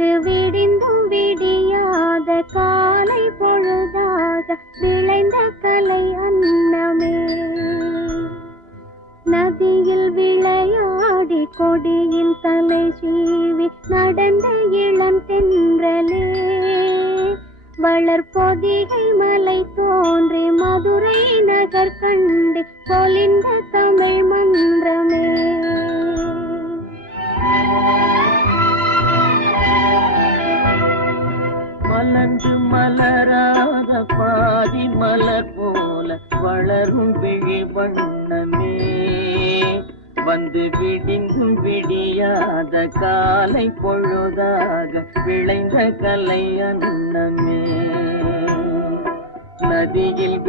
வந்து விடிந்தும் விடியாத காலை பொழுதாக விளைந்த கலை அன்னமே. நதியில் விளையாடி கொடியின் தலை சீவி நடந்த இளம் தென்றலே. வளர்பொதிகை மலை தோன்றி மதுரை நகர் கண்டு பொலிந்த தமிழ் மன்றமே. மலர்ந்து மலராத பாதி மலர் போல வளரும் விழி வண்ணமே. வந்து விடிந்தும் விடியாத காலை பொழுதாக விளைந்த கலை அன்னமே. நதியில்